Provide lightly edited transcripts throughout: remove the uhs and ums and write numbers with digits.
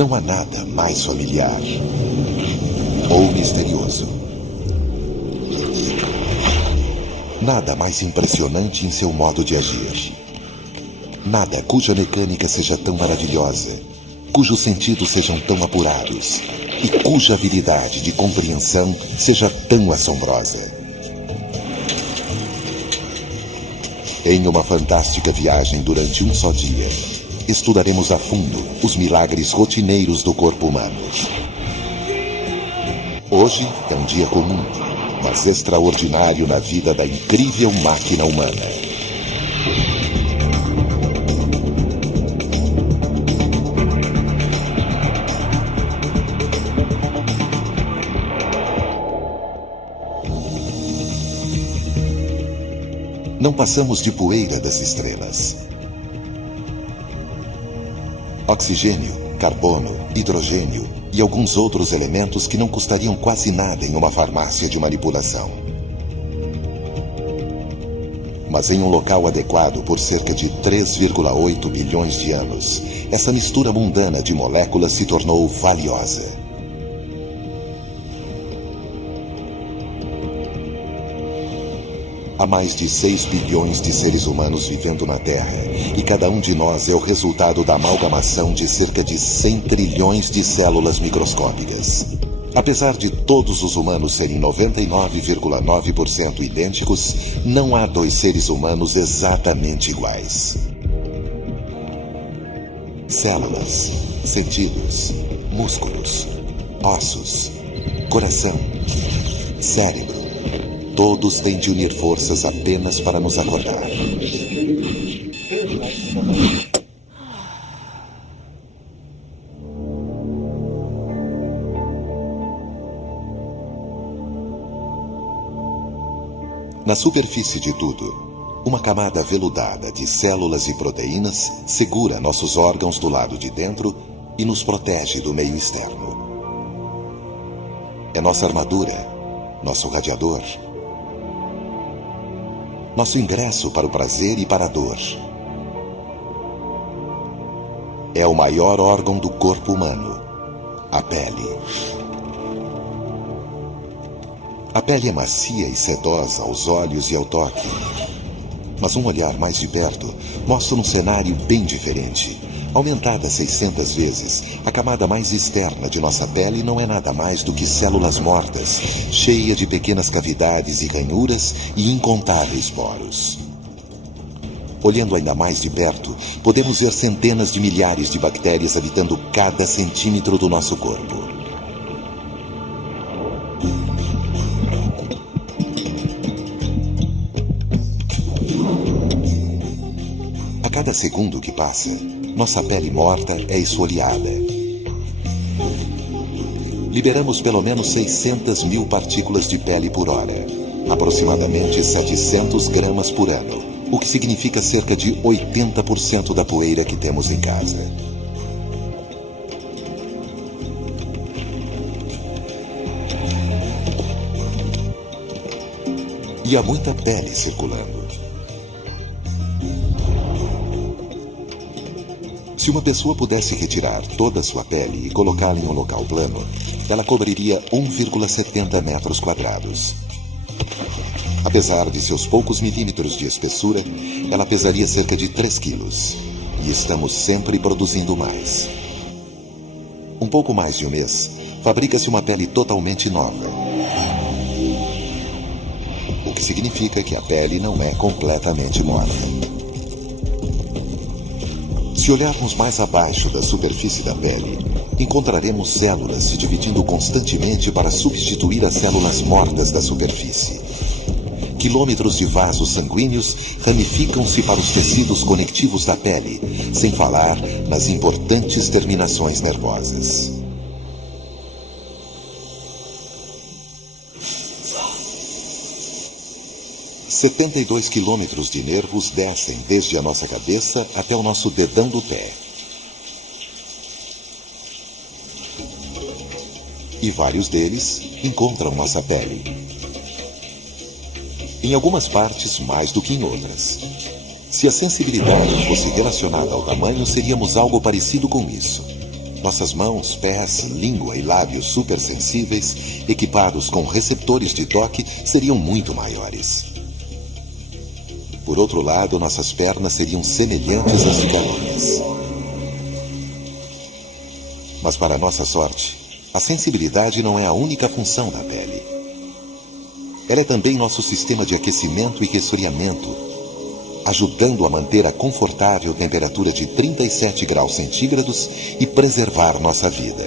Não há nada mais familiar ou misterioso. Nada mais impressionante em seu modo de agir. Nada cuja mecânica seja tão maravilhosa, cujos sentidos sejam tão apurados e cuja habilidade de compreensão seja tão assombrosa. Em uma fantástica viagem durante um só dia, estudaremos a fundo os milagres rotineiros do corpo humano. Hoje é um dia comum, mas extraordinário na vida da incrível máquina humana. Não passamos de poeira das estrelas. Oxigênio, carbono, hidrogênio e alguns outros elementos que não custariam quase nada em uma farmácia de manipulação. Mas em um local adequado por cerca de 3,8 bilhões de anos, essa mistura mundana de moléculas se tornou valiosa. Há mais de 6 bilhões de seres humanos vivendo na Terra, e cada um de nós é o resultado da amalgamação de cerca de 100 trilhões de células microscópicas. Apesar de todos os humanos serem 99,9% idênticos, não há dois seres humanos exatamente iguais. Células, sentidos, músculos, ossos, coração, cérebro. Todos têm de unir forças apenas para nos acordar. Na superfície de tudo, uma camada veludada de células e proteínas segura nossos órgãos do lado de dentro e nos protege do meio externo. É nossa armadura, nosso radiador, nosso ingresso para o prazer e para a dor. É o maior órgão do corpo humano, a pele. A pele é macia e sedosa aos olhos e ao toque. Mas um olhar mais de perto mostra um cenário bem diferente. Aumentada 600 vezes, a camada mais externa de nossa pele não é nada mais do que células mortas, cheia de pequenas cavidades e ranhuras e incontáveis poros. Olhando ainda mais de perto, podemos ver centenas de milhares de bactérias habitando cada centímetro do nosso corpo. A cada segundo que passa, nossa pele morta é esfoliada. Liberamos pelo menos 600 mil partículas de pele por hora, aproximadamente 700 gramas por ano, o que significa cerca de 80% da poeira que temos em casa. E há muita pele circulando. Se uma pessoa pudesse retirar toda a sua pele e colocá-la em um local plano, ela cobriria 1,70 metros quadrados. Apesar de seus poucos milímetros de espessura, ela pesaria cerca de 3 quilos. E estamos sempre produzindo mais. Um pouco mais de um mês, fabrica-se uma pele totalmente nova. O que significa que a pele não é completamente morta. Se olharmos mais abaixo da superfície da pele, encontraremos células se dividindo constantemente para substituir as células mortas da superfície. Quilômetros de vasos sanguíneos ramificam-se para os tecidos conectivos da pele, sem falar nas importantes terminações nervosas. – 72 quilômetros de nervos descem desde a nossa cabeça até o nosso dedão do pé. E vários deles encontram nossa pele. Em algumas partes, mais do que em outras. Se a sensibilidade fosse relacionada ao tamanho, seríamos algo parecido com isso. Nossas mãos, pés, língua e lábios supersensíveis, equipados com receptores de toque, seriam muito maiores. Por outro lado, nossas pernas seriam semelhantes às de galinhas. Mas, para nossa sorte, a sensibilidade não é a única função da pele. Ela é também nosso sistema de aquecimento e resfriamento, ajudando a manter a confortável temperatura de 37 graus centígrados e preservar nossa vida.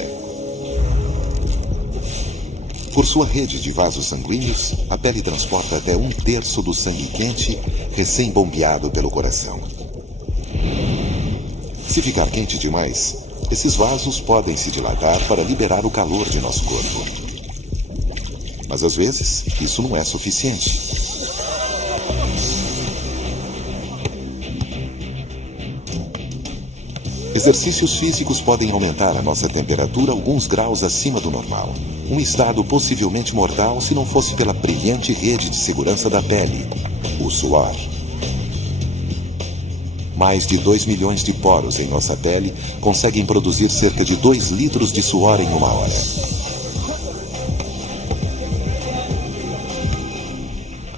Por sua rede de vasos sanguíneos, a pele transporta até 1/3 do sangue quente recém-bombeado pelo coração. Se ficar quente demais, esses vasos podem se dilatar para liberar o calor de nosso corpo. Mas às vezes, isso não é suficiente. Exercícios físicos podem aumentar a nossa temperatura alguns graus acima do normal. Um estado possivelmente mortal se não fosse pela brilhante rede de segurança da pele, o suor. Mais de 2 milhões de poros em nossa pele conseguem produzir cerca de 2 litros de suor em uma hora.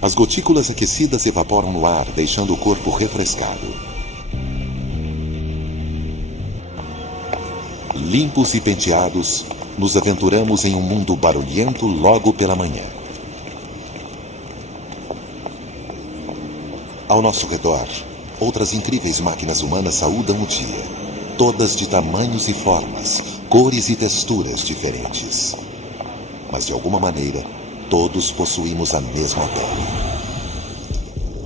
As gotículas aquecidas evaporam no ar, deixando o corpo refrescado. Limpos e penteados, nos aventuramos em um mundo barulhento logo pela manhã. Ao nosso redor, outras incríveis máquinas humanas saúdam o dia, todas de tamanhos e formas, cores e texturas diferentes. Mas de alguma maneira, todos possuímos a mesma pele.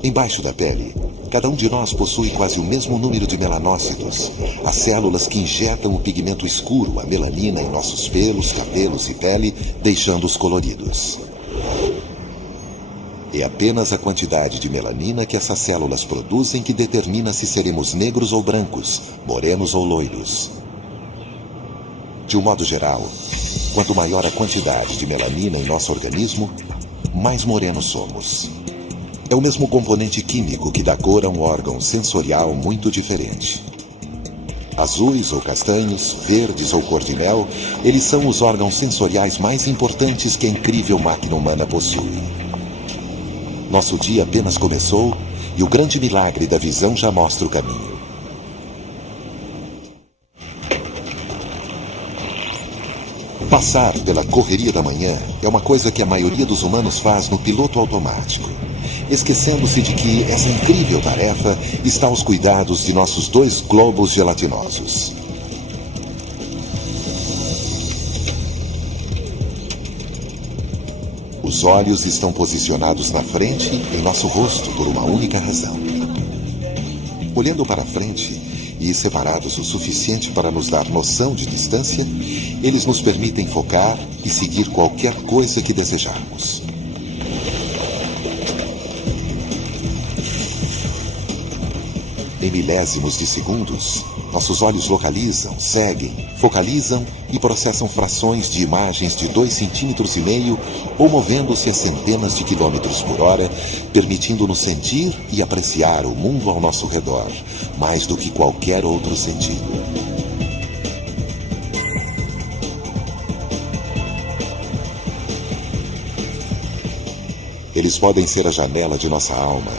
Embaixo da pele, cada um de nós possui quase o mesmo número de melanócitos, as células que injetam o pigmento escuro, a melanina, em nossos pelos, cabelos e pele, deixando-os coloridos. É apenas a quantidade de melanina que essas células produzem que determina se seremos negros ou brancos, morenos ou loiros. De um modo geral, quanto maior a quantidade de melanina em nosso organismo, mais morenos somos. É o mesmo componente químico que dá cor a um órgão sensorial muito diferente. Azuis ou castanhos, verdes ou cor de mel, eles são os órgãos sensoriais mais importantes que a incrível máquina humana possui. Nosso dia apenas começou e o grande milagre da visão já mostra o caminho. Passar pela correria da manhã é uma coisa que a maioria dos humanos faz no piloto automático, esquecendo-se de que essa incrível tarefa está aos cuidados de nossos 2 globos gelatinosos. Os olhos estão posicionados na frente em nosso rosto por uma única razão. Olhando para frente e separados o suficiente para nos dar noção de distância, eles nos permitem focar e seguir qualquer coisa que desejarmos. Em milésimos de segundos, nossos olhos localizam, seguem, focalizam e processam frações de imagens de 2,5 centímetros ou movendo-se a centenas de quilômetros por hora, permitindo-nos sentir e apreciar o mundo ao nosso redor, mais do que qualquer outro sentido. Eles podem ser a janela de nossa alma,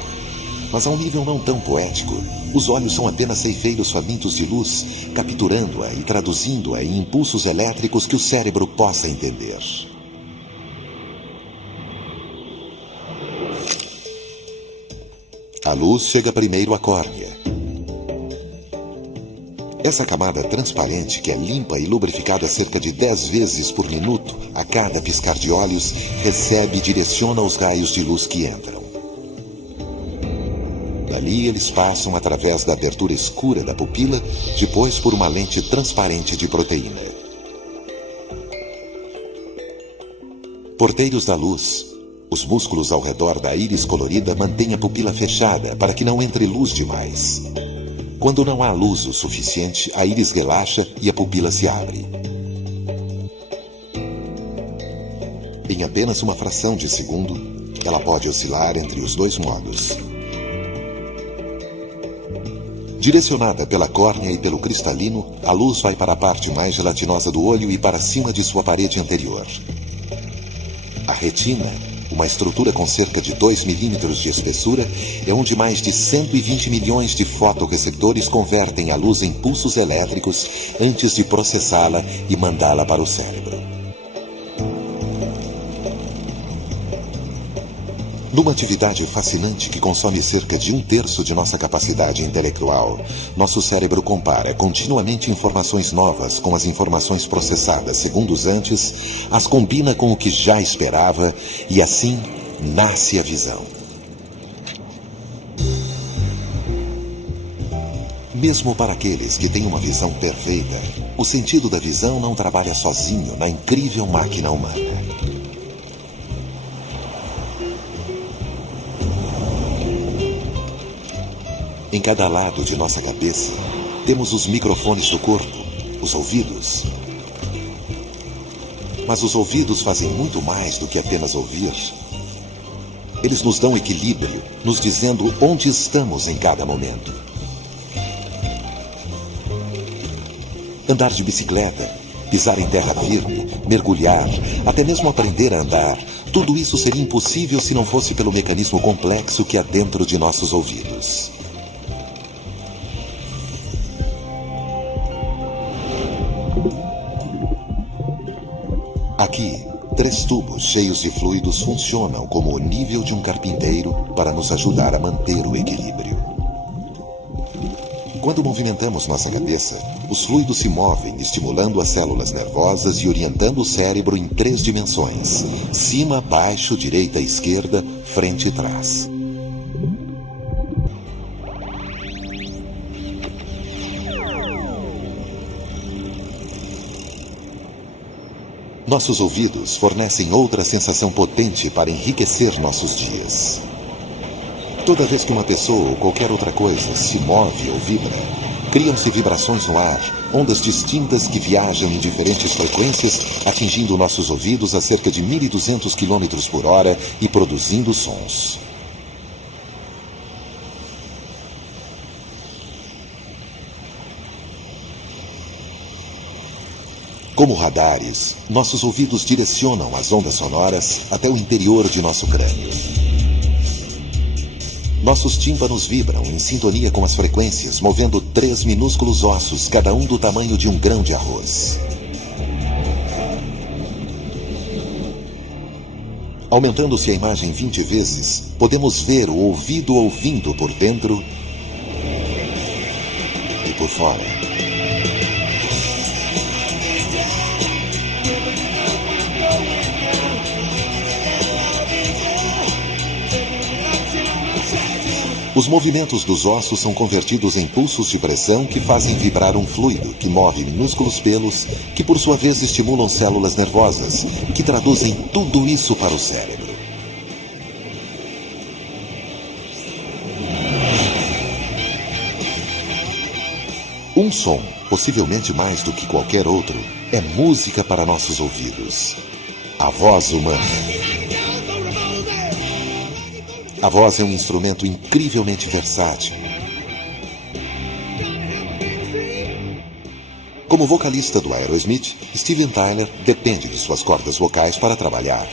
mas a um nível não tão poético. Os olhos são apenas ceifeiros famintos de luz, capturando-a e traduzindo-a em impulsos elétricos que o cérebro possa entender. A luz chega primeiro à córnea. Essa camada transparente, que é limpa e lubrificada cerca de 10 vezes por minuto a cada piscar de olhos, recebe e direciona os raios de luz que entram. Dali eles passam através da abertura escura da pupila, depois por uma lente transparente de proteína. Porteiros da luz. Os músculos ao redor da íris colorida mantêm a pupila fechada para que não entre luz demais. Quando não há luz o suficiente, a íris relaxa e a pupila se abre. Em apenas uma fração de segundo, ela pode oscilar entre os 2 modos. Direcionada pela córnea e pelo cristalino, a luz vai para a parte mais gelatinosa do olho e para cima de sua parede anterior. A retina, uma estrutura com cerca de 2 milímetros de espessura, é onde mais de 120 milhões de fotorreceptores convertem a luz em pulsos elétricos antes de processá-la e mandá-la para o cérebro. Numa atividade fascinante que consome cerca de 1/3 de nossa capacidade intelectual, nosso cérebro compara continuamente informações novas com as informações processadas segundos antes, as combina com o que já esperava e assim nasce a visão. Mesmo para aqueles que têm uma visão perfeita, o sentido da visão não trabalha sozinho na incrível máquina humana. Em cada lado de nossa cabeça, temos os microfones do corpo, os ouvidos. Mas os ouvidos fazem muito mais do que apenas ouvir. Eles nos dão equilíbrio, nos dizendo onde estamos em cada momento. Andar de bicicleta, pisar em terra firme, mergulhar, até mesmo aprender a andar, tudo isso seria impossível se não fosse pelo mecanismo complexo que há dentro de nossos ouvidos. Aqui, 3 tubos cheios de fluidos funcionam como o nível de um carpinteiro para nos ajudar a manter o equilíbrio. Quando movimentamos nossa cabeça, os fluidos se movem, estimulando as células nervosas e orientando o cérebro em 3 dimensões: cima, baixo, direita, esquerda, frente e trás. Nossos ouvidos fornecem outra sensação potente para enriquecer nossos dias. Toda vez que uma pessoa ou qualquer outra coisa se move ou vibra, criam-se vibrações no ar, ondas distintas que viajam em diferentes frequências, atingindo nossos ouvidos a cerca de 1.200 km por hora e produzindo sons. Como radares, nossos ouvidos direcionam as ondas sonoras até o interior de nosso crânio. Nossos tímpanos vibram em sintonia com as frequências, movendo 3 minúsculos ossos, cada um do tamanho de um grão de arroz. Aumentando-se a imagem 20 vezes, podemos ver o ouvido ouvindo por dentro e por fora. Os movimentos dos ossos são convertidos em pulsos de pressão que fazem vibrar um fluido que move minúsculos pelos, que por sua vez estimulam células nervosas, que traduzem tudo isso para o cérebro. Um som, possivelmente mais do que qualquer outro, é música para nossos ouvidos. A voz humana. A voz é um instrumento incrivelmente versátil. Como vocalista do Aerosmith, Steven Tyler depende de suas cordas vocais para trabalhar.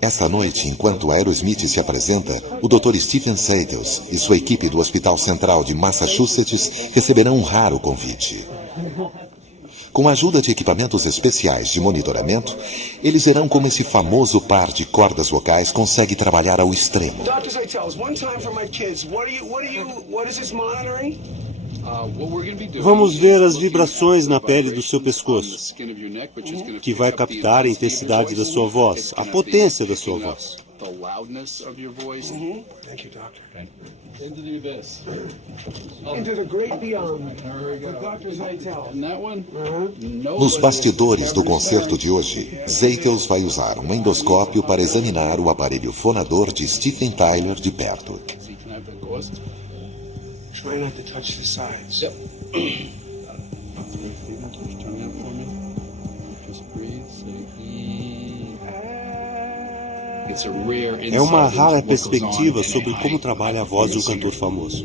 Esta noite, enquanto Aerosmith se apresenta, o Dr. Stephen Seidels e sua equipe do Hospital Central de Massachusetts receberão um raro convite. Com a ajuda de equipamentos especiais de monitoramento, eles verão como esse famoso par de cordas vocais consegue trabalhar ao extremo. Vamos ver as vibrações na pele do seu pescoço, que vai captar a intensidade da sua voz, a potência da sua voz. the loudness of your voice. Thank you, Doctor. Okay. Into the abyss. Into the great beyond. With Dr. Zeitel. And that one? Nos bastidores do concerto de hoje, Zeitels vai usar um endoscópio para examinar o aparelho fonador de Steven Tyler de perto. Try not to touch the sides. Yep. Turn that for me. Just breathe. É uma rara perspectiva sobre como trabalha a voz de um cantor famoso.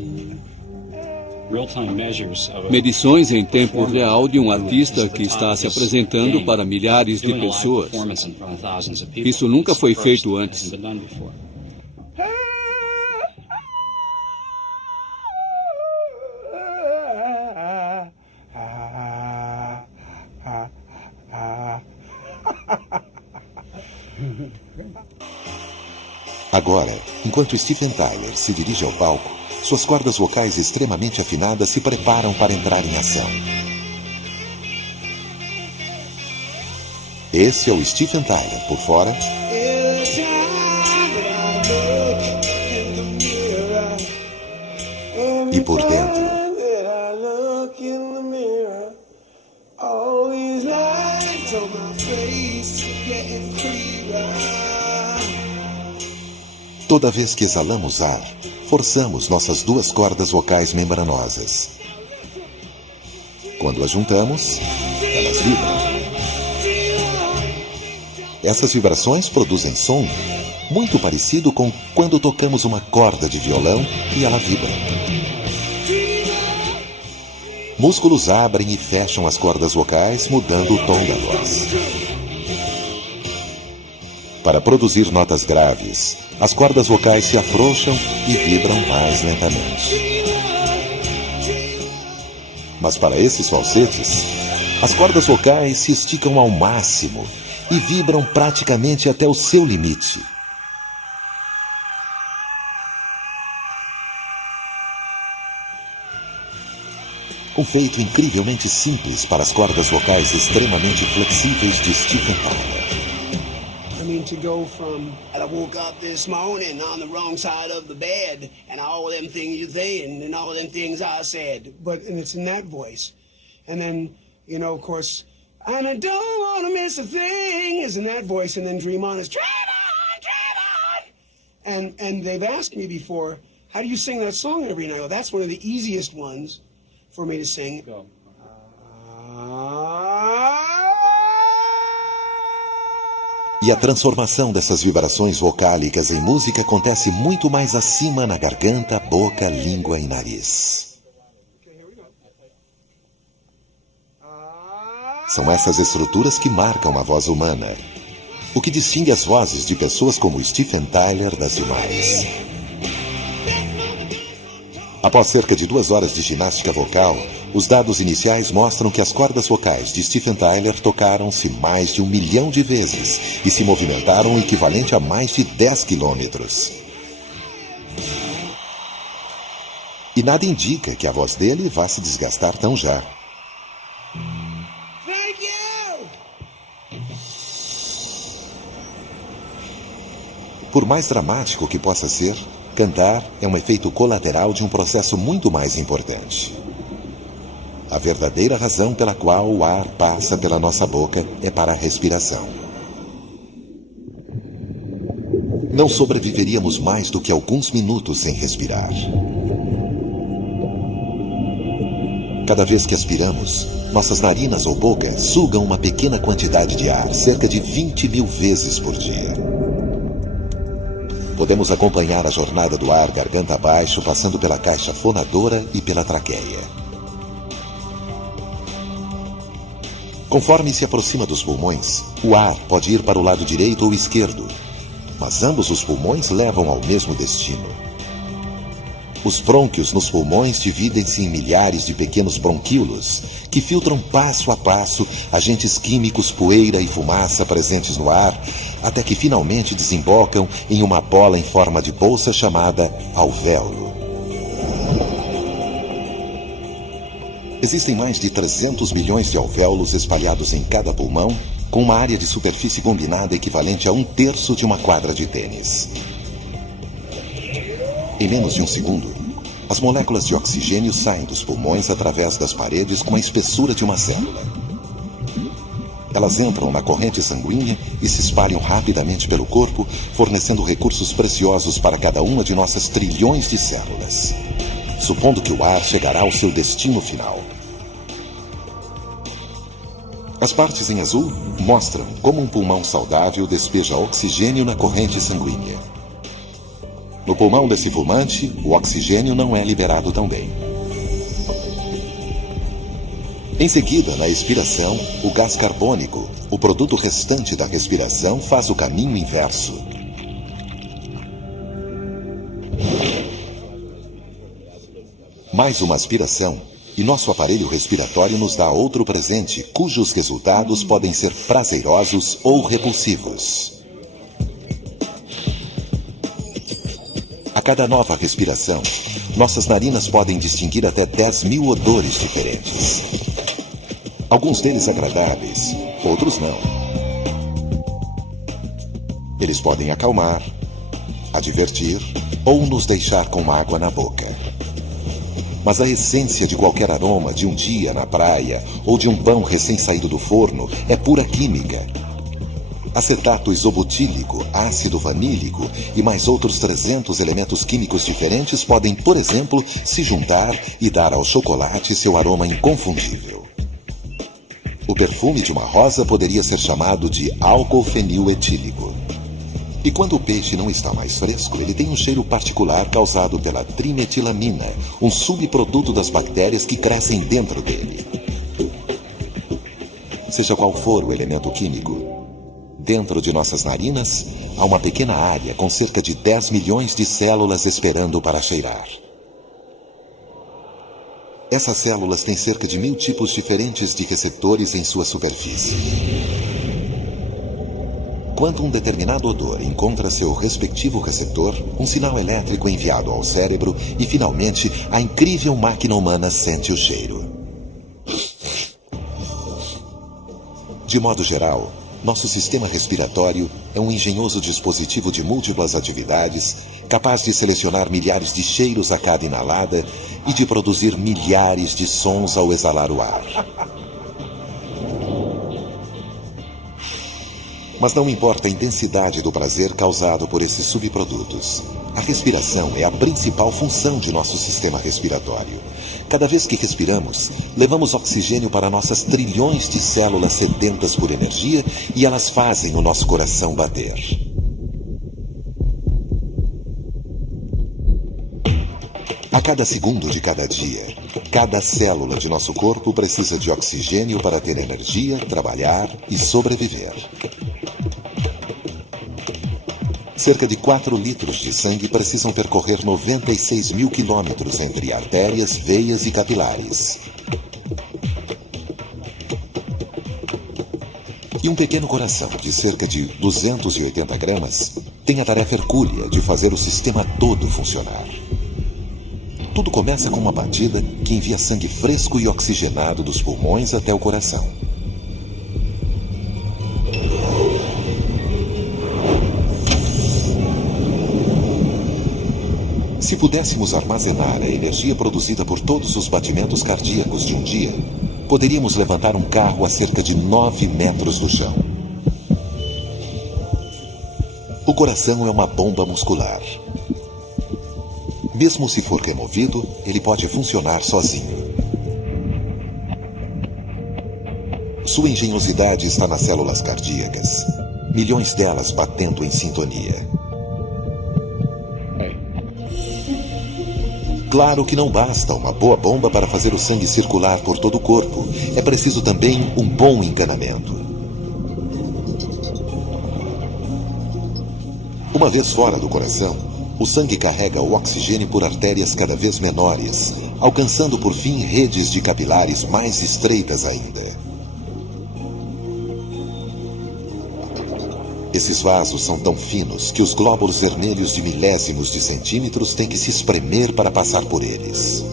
Medições em tempo real de um artista que está se apresentando para milhares de pessoas. Isso nunca foi feito antes. Agora, enquanto Steven Tyler se dirige ao palco, suas cordas vocais extremamente afinadas se preparam para entrar em ação. Esse é o Steven Tyler por fora e por dentro. Toda vez que exalamos ar, forçamos nossas duas cordas vocais membranosas. Quando as juntamos, elas vibram. Essas vibrações produzem som muito parecido com quando tocamos uma corda de violão e ela vibra. Músculos abrem e fecham as cordas vocais, mudando o tom da voz. Para produzir notas graves, as cordas vocais se afrouxam e vibram mais lentamente. Mas para esses falsetes, as cordas vocais se esticam ao máximo e vibram praticamente até o seu limite. Um feito incrivelmente simples para as cordas vocais extremamente flexíveis de Steven Tyler. To go from, I woke up this morning on the wrong side of the bed, and all them things you're saying, and all them things I said, and it's in that voice. And then, of course, and I don't want to miss a thing is in that voice, and then Dream On is Dream On! And they've asked me before, how do you sing that song every night? Well, that's one of the easiest ones for me to sing. Go. E a transformação dessas vibrações vocálicas em música acontece muito mais acima na garganta, boca, língua e nariz. São essas estruturas que marcam a voz humana, o que distingue as vozes de pessoas como Steven Tyler das demais. Após cerca de 2 horas de ginástica vocal, os dados iniciais mostram que as cordas vocais de Steven Tyler tocaram-se mais de 1 milhão de vezes e se movimentaram o equivalente a mais de 10 quilômetros. E nada indica que a voz dele vá se desgastar tão já. Por mais dramático que possa ser, cantar é um efeito colateral de um processo muito mais importante. A verdadeira razão pela qual o ar passa pela nossa boca é para a respiração. Não sobreviveríamos mais do que alguns minutos sem respirar. Cada vez que aspiramos, nossas narinas ou boca sugam uma pequena quantidade de ar, cerca de 20.000 vezes por dia. Podemos acompanhar a jornada do ar garganta abaixo, passando pela caixa fonadora e pela traqueia. Conforme se aproxima dos pulmões, o ar pode ir para o lado direito ou esquerdo, mas ambos os pulmões levam ao mesmo destino. Os brônquios nos pulmões dividem-se em milhares de pequenos bronquíolos, que filtram passo a passo agentes químicos, poeira e fumaça presentes no ar, até que finalmente desembocam em uma bola em forma de bolsa chamada alvéolo. Existem mais de 300 milhões de alvéolos espalhados em cada pulmão com uma área de superfície combinada equivalente a 1/3 de uma quadra de tênis. Em menos de um segundo, as moléculas de oxigênio saem dos pulmões através das paredes com a espessura de uma célula. Elas entram na corrente sanguínea e se espalham rapidamente pelo corpo, fornecendo recursos preciosos para cada uma de nossas trilhões de células, supondo que o ar chegará ao seu destino final. As partes em azul mostram como um pulmão saudável despeja oxigênio na corrente sanguínea. No pulmão desse fumante, o oxigênio não é liberado tão bem. Em seguida, na expiração, o gás carbônico, o produto restante da respiração, faz o caminho inverso. Mais uma aspiração, e nosso aparelho respiratório nos dá outro presente, cujos resultados podem ser prazerosos ou repulsivos. A cada nova respiração, nossas narinas podem distinguir até 10.000 odores diferentes. Alguns deles agradáveis, outros não. Eles podem acalmar, advertir ou nos deixar com água na boca. Mas a essência de qualquer aroma de um dia na praia ou de um pão recém-saído do forno é pura química. Acetato isobutílico, ácido vanílico e mais outros 300 elementos químicos diferentes podem, por exemplo, se juntar e dar ao chocolate seu aroma inconfundível. O perfume de uma rosa poderia ser chamado de álcool feniletílico. E quando o peixe não está mais fresco, ele tem um cheiro particular causado pela trimetilamina, um subproduto das bactérias que crescem dentro dele. Seja qual for o elemento químico, dentro de nossas narinas há uma pequena área com cerca de 10 milhões de células esperando para cheirar. Essas células têm cerca de 1000 tipos diferentes de receptores em sua superfície. Quando um determinado odor encontra seu respectivo receptor, um sinal elétrico é enviado ao cérebro e, finalmente, a incrível máquina humana sente o cheiro. De modo geral, nosso sistema respiratório é um engenhoso dispositivo de múltiplas atividades, capaz de selecionar milhares de cheiros a cada inalada e de produzir milhares de sons ao exalar o ar. Mas não importa a intensidade do prazer causado por esses subprodutos. A respiração é a principal função de nosso sistema respiratório. Cada vez que respiramos, levamos oxigênio para nossas trilhões de células sedentas por energia e elas fazem o nosso coração bater. A cada segundo de cada dia, cada célula de nosso corpo precisa de oxigênio para ter energia, trabalhar e sobreviver. Cerca de 4 litros de sangue precisam percorrer 96 mil quilômetros entre artérias, veias e capilares. E um pequeno coração de cerca de 280 gramas tem a tarefa hercúlea de fazer o sistema todo funcionar. Tudo começa com uma batida que envia sangue fresco e oxigenado dos pulmões até o coração. Se pudéssemos armazenar a energia produzida por todos os batimentos cardíacos de um dia, poderíamos levantar um carro a cerca de 9 metros do chão. O coração é uma bomba muscular. Mesmo se for removido, ele pode funcionar sozinho. Sua engenhosidade está nas células cardíacas, milhões delas batendo em sintonia. Claro que não basta uma boa bomba para fazer o sangue circular por todo o corpo. É preciso também um bom encanamento. Uma vez fora do coração, o sangue carrega o oxigênio por artérias cada vez menores, alcançando por fim redes de capilares mais estreitas ainda. Esses vasos são tão finos que os glóbulos vermelhos de milésimos de centímetros têm que se espremer para passar por eles.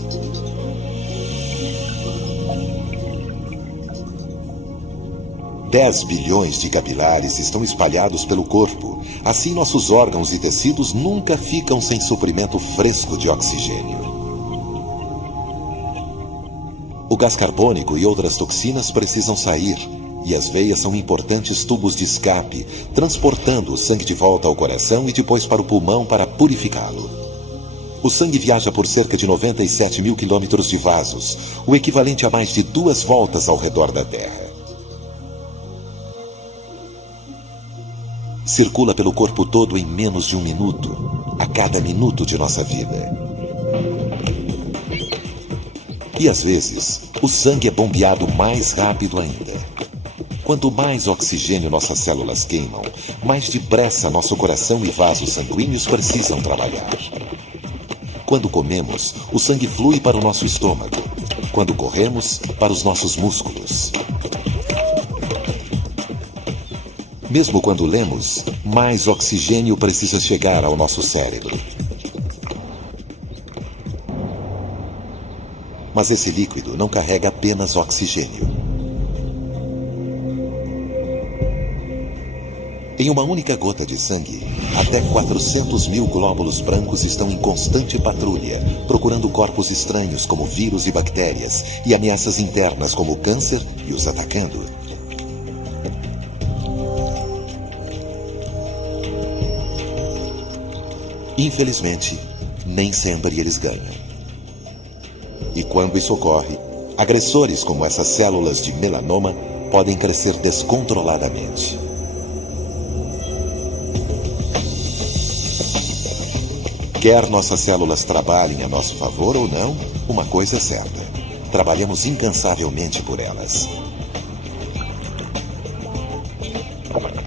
10 bilhões de capilares estão espalhados pelo corpo. Assim, nossos órgãos e tecidos nunca ficam sem suprimento fresco de oxigênio. O gás carbônico e outras toxinas precisam sair, e as veias são importantes tubos de escape, transportando o sangue de volta ao coração e depois para o pulmão para purificá-lo. O sangue viaja por cerca de 97 mil quilômetros de vasos, o equivalente a mais de 2 voltas ao redor da Terra. Circula pelo corpo todo em menos de 1 minuto, a cada minuto de nossa vida. E às vezes, o sangue é bombeado mais rápido ainda. Quanto mais oxigênio nossas células queimam, mais depressa nosso coração e vasos sanguíneos precisam trabalhar. Quando comemos, o sangue flui para o nosso estômago. Quando corremos, para os nossos músculos. Mesmo quando lemos, mais oxigênio precisa chegar ao nosso cérebro. Mas esse líquido não carrega apenas oxigênio. Em uma única gota de sangue, até 400 mil glóbulos brancos estão em constante patrulha, procurando corpos estranhos como vírus e bactérias e ameaças internas como o câncer e os atacando. Infelizmente, nem sempre eles ganham. E quando isso ocorre, agressores como essas células de melanoma podem crescer descontroladamente. Quer nossas células trabalhem a nosso favor ou não, uma coisa é certa: trabalhamos incansavelmente por elas.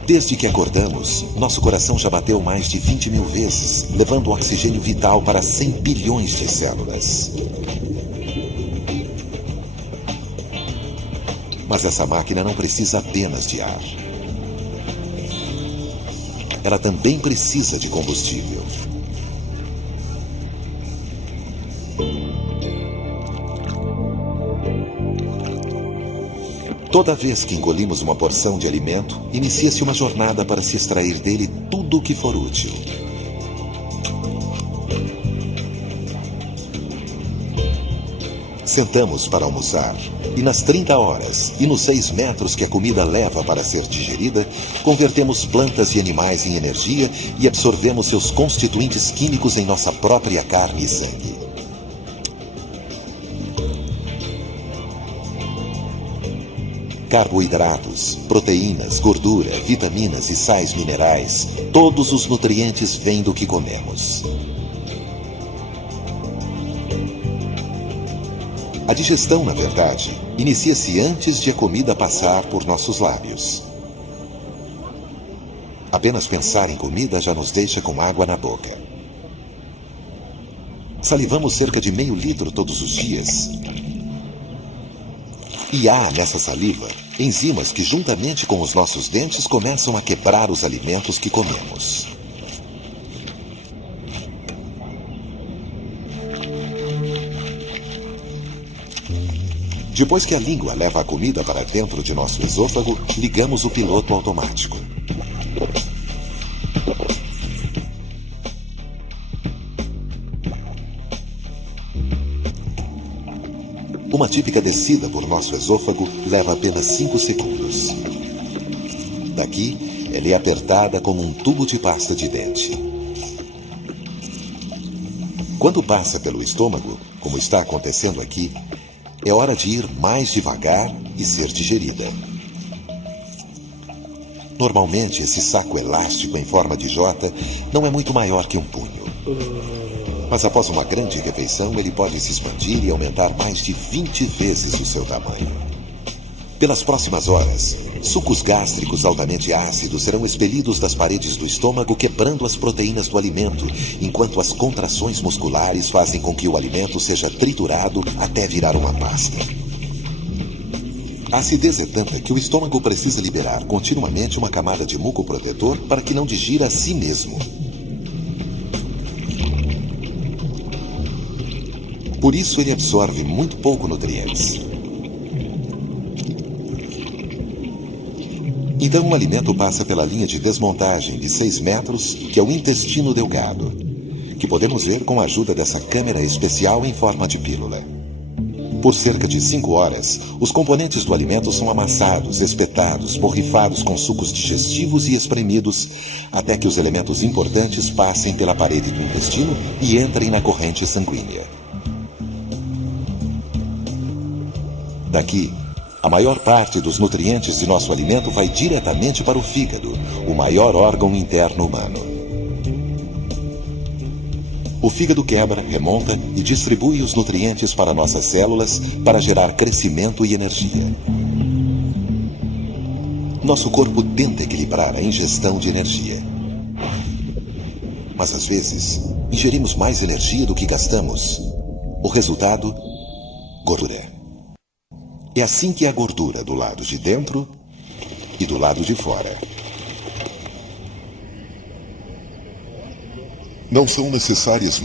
Desde que acordamos, nosso coração já bateu mais de 20 mil vezes, levando o oxigênio vital para 100 bilhões de células. Mas essa máquina não precisa apenas de ar. Ela também precisa de combustível. Toda vez que engolimos uma porção de alimento, inicia-se uma jornada para se extrair dele tudo o que for útil. Sentamos para almoçar, e nas 30 horas e nos 6 metros que a comida leva para ser digerida, convertemos plantas e animais em energia e absorvemos seus constituintes químicos em nossa própria carne e sangue. Carboidratos, proteínas, gordura, vitaminas e sais minerais, todos os nutrientes vêm do que comemos. A digestão, na verdade, inicia-se antes de a comida passar por nossos lábios. Apenas pensar em comida já nos deixa com água na boca. Salivamos cerca de meio litro todos os dias. E há nessa saliva enzimas que, juntamente com os nossos dentes, começam a quebrar os alimentos que comemos. Depois que a língua leva a comida para dentro de nosso esôfago, ligamos o piloto automático. Uma típica descida por nosso esôfago leva apenas 5 segundos. Daqui, ela é apertada como um tubo de pasta de dente. Quando passa pelo estômago, como está acontecendo aqui, é hora de ir mais devagar e ser digerida. Normalmente, esse saco elástico em forma de J não é muito maior que um punho. Mas após uma grande refeição, ele pode se expandir e aumentar mais de 20 vezes o seu tamanho. Pelas próximas horas, sucos gástricos altamente ácidos serão expelidos das paredes do estômago, quebrando as proteínas do alimento, enquanto as contrações musculares fazem com que o alimento seja triturado até virar uma pasta. A acidez é tanta que o estômago precisa liberar continuamente uma camada de muco protetor para que não digira a si mesmo. Por isso ele absorve muito pouco nutrientes. Então o alimento passa pela linha de desmontagem de 6 metros, que é o intestino delgado, que podemos ver com a ajuda dessa câmera especial em forma de pílula. Por cerca de 5 horas, os componentes do alimento são amassados, espetados, borrifados com sucos digestivos e espremidos, até que os elementos importantes passem pela parede do intestino e entrem na corrente sanguínea. Daqui, a maior parte dos nutrientes de nosso alimento vai diretamente para o fígado, o maior órgão interno humano. O fígado quebra, remonta e distribui os nutrientes para nossas células para gerar crescimento e energia. Nosso corpo tenta equilibrar a ingestão de energia. Mas às vezes, ingerimos mais energia do que gastamos. O resultado? Gordura. É assim que é a gordura do lado de dentro e do lado de fora. Não são necessárias